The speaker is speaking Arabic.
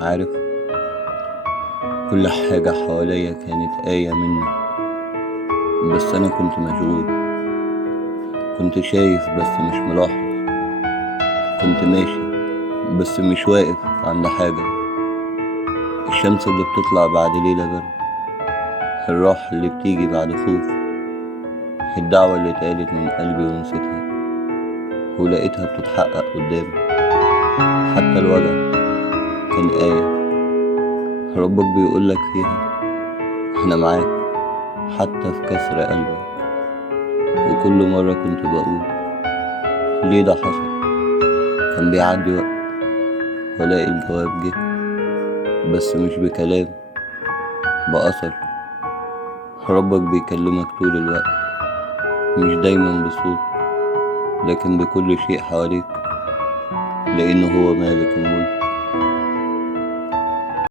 عارف، كل حاجة حواليا كانت آية منه، بس أنا كنت مشغول. كنت شايف بس مش ملاحظ. كنت ماشي بس مش واقف عند حاجة. الشمس اللي بتطلع بعد ليلة برد، الراحة اللي بتيجي بعد خوف، الدعوة اللي اتقالت من قلبي ونسيتها ولقيتها بتتحقق قدامي. حتى الوجع كان آية، ربك بيقولك فيها أنا معاك حتى في كسر قلبك. وكل مرة كنت بقول ليه ده حصل، كان بيعدي وقت والاقي الجواب جه، بس مش بكلام، بأثر. ربك بيكلمك طول الوقت، مش دايما بصوت، لكن بكل شيء حواليك، لأنه هو مالك الملك.